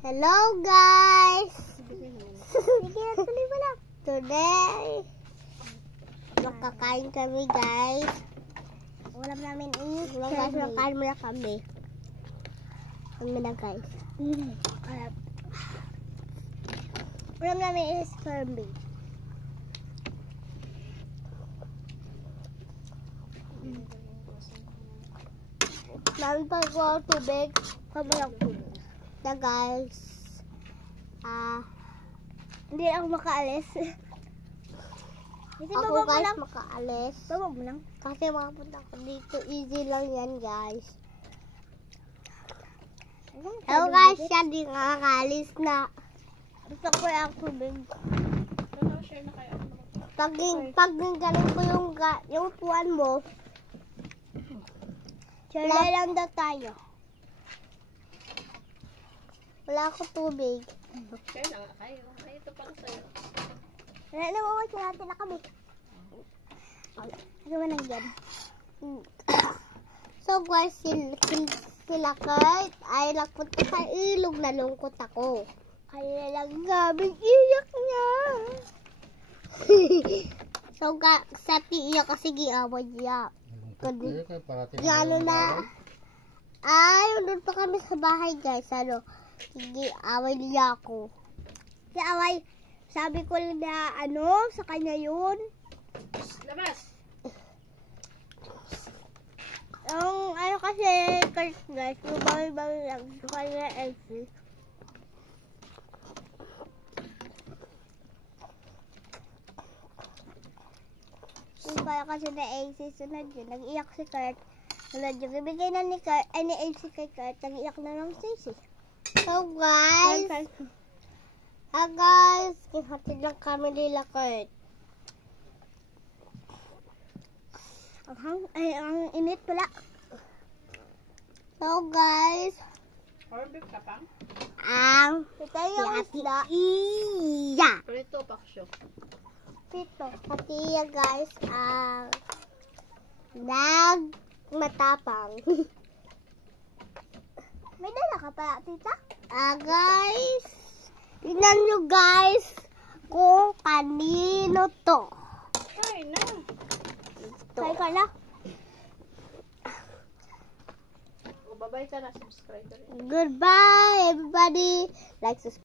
Hello guys! Today, makakain kami guys. Ulam namin Makakain muna kami. Kami na guys. Ulam namin is corned beef. Namin pa ko tubig. Kamulang tubig. Na guys. Hindi ako makaalis. Kasi Ako baba mo guys lang. makaalis. Baba mo lang. Kasi makapunta ko dito. Easy lang yan guys. Hello guys, siya di nakakalis na. Gusto ko yung tubig. Pag galing ko yung upuan mo, Share lang daw tayo. wala ako tubig. Share na nga kayo. Ay, ito pang sa'yo. Wala na mo, natin na kami. Ano man ang dyan? So guys, sila Kurt ay nagpunta sa ilog, nalungkot ako. Kaya lang gabing iyak niya. So sa tiiyak kasi giaway niya. Ano na, doon pa kami sa bahay guys, giaway niya ako. Si Away, sabi ko lang na sa kanya yun. Labas! Ang kasi, Kurt guys, mabawi-bawi lang sa kanya Elsie. Yung kaya kasi na Elsie, sunod yun, nag-iyak si Kurt. Sunod yung ibigay na ni Elsie kay Kurt, nag-iyak na lang si Elsie. So guys, kihatid lang kami nila Kurt. Ang init pala. So guys, Corned beef ka pang? Ito yung isda. Iya! Prito, paksyo. Pito. Atiya guys, nagmatapang. May dala ka pala, tita? Guys, tingnan nyo guys kung kanino to. Ay, na. Try ka na. O, babay ka na, subscribe ka rin. Goodbye everybody. Like, subscribe.